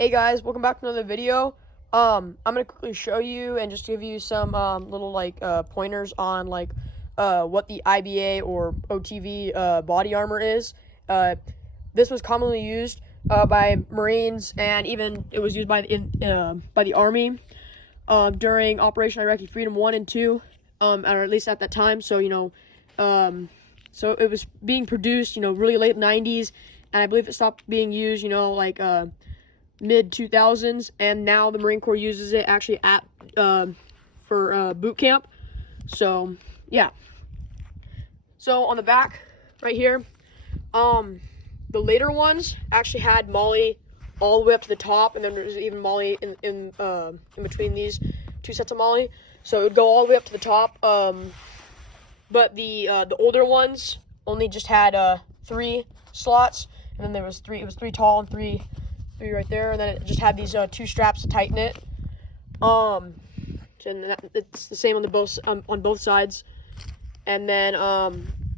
Hey guys, welcome back to another video. I'm gonna quickly show you and just give you some little pointers on what the IBA or OTV body armor is. This was commonly used by Marines, and even it was used by the Army during Operation Iraqi Freedom 1 and 2, or at least at that time. So so it was being produced really late 90s, and I believe it stopped being used mid 2000s, and now the Marine Corps uses it actually at for boot camp. So yeah, so on the back right here, the later ones actually had MOLLE all the way up to the top, and then there's even MOLLE in between these two sets of MOLLE, so it would go all the way up to the top. But the older ones only just had 3 slots, and then there was 3. It was 3 tall and 3 right there, and then it just had these 2 straps to tighten it. And it's the same on both sides. And then a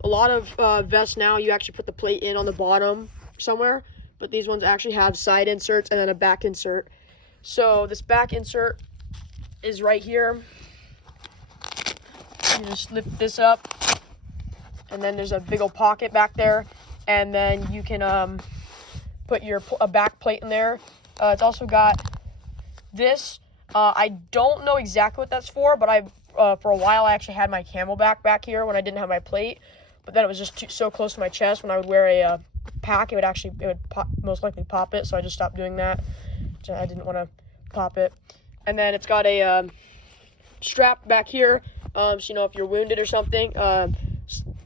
lot of vests now, you actually put the plate in on the bottom somewhere, but these ones actually have side inserts and then a back insert. So this back insert is right here. You just lift this up, and then there's a big old pocket back there, and then you can put a back plate in there. It's also got this. I don't know exactly what that's for, but for a while I actually had my camelback back here when I didn't have my plate, but then it was just so close to my chest. When I would wear a pack, it would most likely pop it, so I just stopped doing that. So I didn't want to pop it. And then it's got a strap back here, so if you're wounded or something,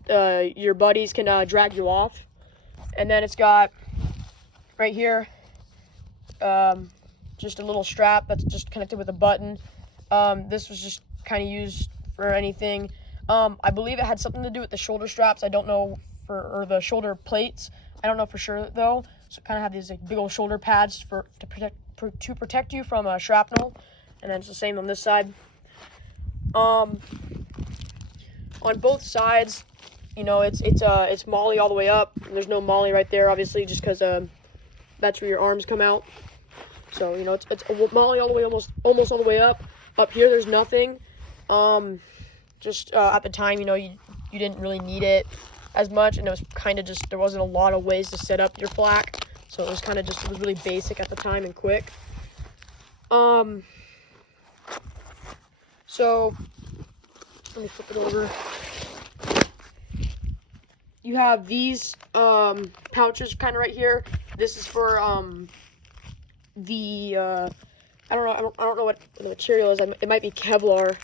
your buddies can drag you off. And then it's got right here, just a little strap that's just connected with a button. This was just kind of used for anything. I believe it had something to do with the shoulder straps. I don't know or the shoulder plates. I don't know for sure though. So it kind of have these big old shoulder pads to protect you from shrapnel. And then it's the same on this side. On both sides, it's MOLLE all the way up. And there's no MOLLE right there, obviously, just because that's where your arms come out. So it's MOLLE all the way, almost all the way up. Up here there's nothing. At the time, you didn't really need it as much, and it was kind of just, there wasn't a lot of ways to set up your flak, so it was kind of just, it was really basic at the time and quick. So let me flip it over. You have these pouches kind of right here. This is for I don't know what the material is. It might be Kevlar,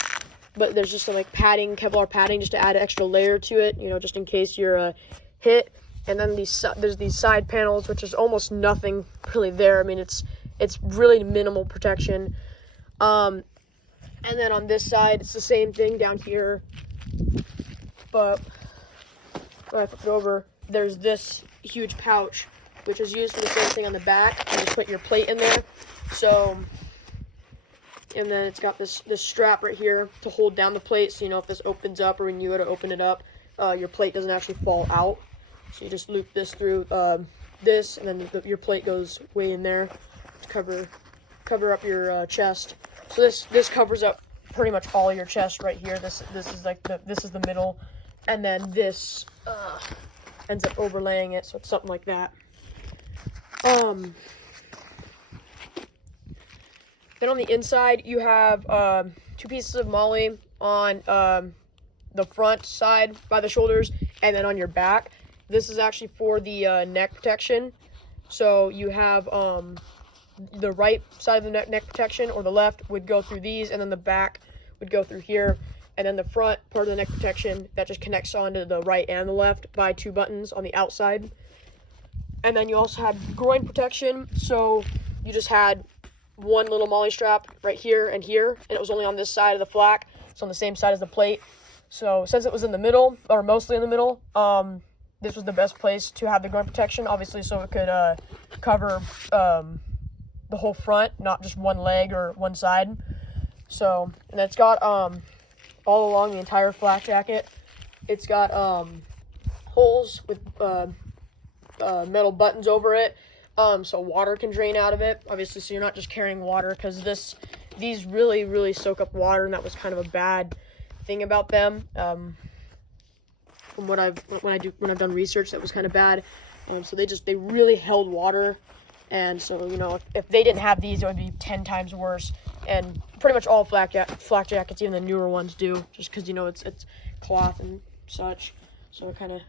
but there's just some padding, Kevlar padding, just to add an extra layer to it, just in case you're hit. And then there's these side panels, which is almost nothing really there. I mean, it's really minimal protection. And then on this side, it's the same thing down here, but when I flip it over, there's this huge pouch, which is used for the same thing on the back, and you put your plate in there. So, and then it's got this strap right here to hold down the plate, so if this opens up or when you go to open it up, your plate doesn't actually fall out. So you just loop this through this, and then your plate goes way in there to cover up your chest. So this covers up pretty much all of your chest right here. This is this is the middle, and then this ends up overlaying it, so it's something like that. Then on the inside, you have 2 pieces of MOLLE on the front side by the shoulders, and then on your back. This is actually for the neck protection. So you have the right side of the neck protection, or the left, would go through these, and then the back would go through here. And then the front part of the neck protection, that just connects onto the right and the left by 2 buttons on the outside. And then you also had groin protection, so you just had one little MOLLE strap right here, and it was only on this side of the flak. It's on the same side as the plate. So since it was in the middle, or mostly in the middle, this was the best place to have the groin protection, obviously, so it could cover the whole front, not just one leg or one side. So, and it's got all along the entire flak jacket, it's got holes with metal buttons over it. so water can drain out of it, obviously, so you're not just carrying water, because these really, really soak up water, and that was kind of a bad thing about them. From when I've done research, that was kind of bad. So they really held water, and so, you know, if they didn't have these, it would be 10 times worse. And pretty much all flak jackets, even the newer ones, do, just because, you know, it's cloth and such, so it kind of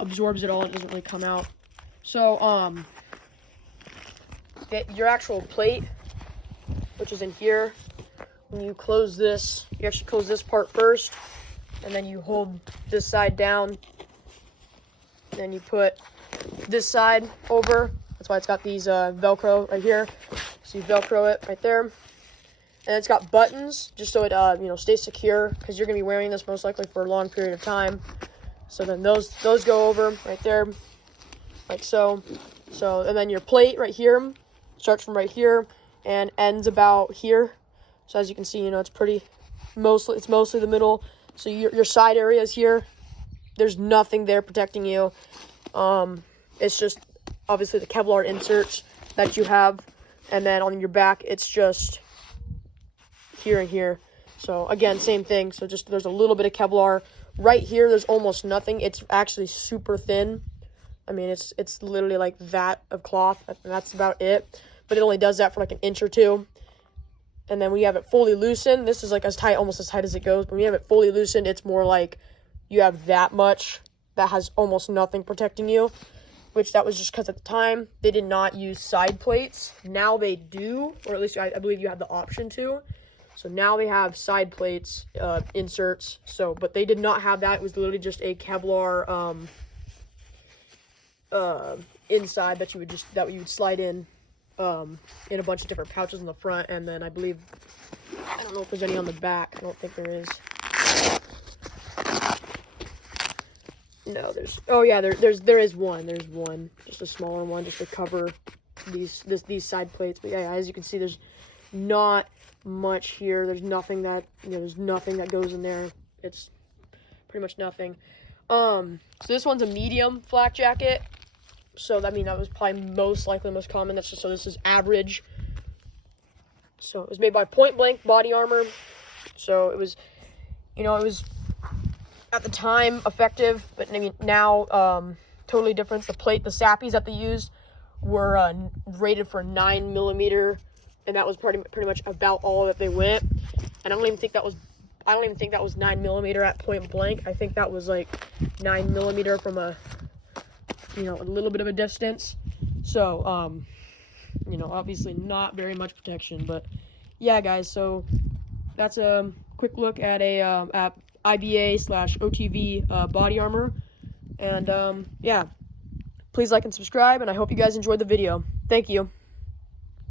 absorbs it all. It doesn't really come out. So your actual plate, which is in here, when you close this, you actually close this part first, and then you hold this side down, then you put this side over. That's why it's got these Velcro right here. So you Velcro it right there, and it's got buttons just so it you know, stays secure, because you're gonna be wearing this most likely for a long period of time. So then those go over right there, like so. And then your plate right here starts from right here and ends about here. So as you can see, you know, it's mostly the middle. So your side area is here. There's nothing there protecting you. It's just obviously the Kevlar inserts that you have, and then on your back it's just here and here. So again, same thing. So just there's a little bit of Kevlar right here. There's almost nothing. It's actually super thin. I mean, it's literally like that of cloth, and that's about it. But it only does that for like an inch or two. And then when you have it fully loosened, this is like almost as tight as it goes. But when you have it fully loosened, it's more like you have that much that has almost nothing protecting you, which that was just because at the time they did not use side plates. Now they do, or at least I believe you have the option to. So now they have side plates, inserts. So, but they did not have that. It was literally just a Kevlar inside that you would slide in a bunch of different pouches in the front, and then I don't know if there's any on the back. I don't think there is. No, there is one. There's one, just a smaller one, just to cover these side plates. But yeah, as you can see, there's not much here. There's nothing that, you know, there's nothing that goes in there. It's pretty much nothing. So this one's a medium flak jacket. So that was probably most common. That's just, so this is average. So it was made by Point Blank Body Armor. So it was, you know, it was at the time effective, but I mean now totally different. The sappies that they used were rated for 9mm, and that was pretty much about all that they went. And I don't even think that was 9mm at Point Blank. I think that was like 9mm from a little bit of a distance. So you know, obviously not very much protection, but yeah, guys. So that's a quick look at at IBA/OTV body armor, and yeah, please like and subscribe, and I hope you guys enjoyed the video. Thank you.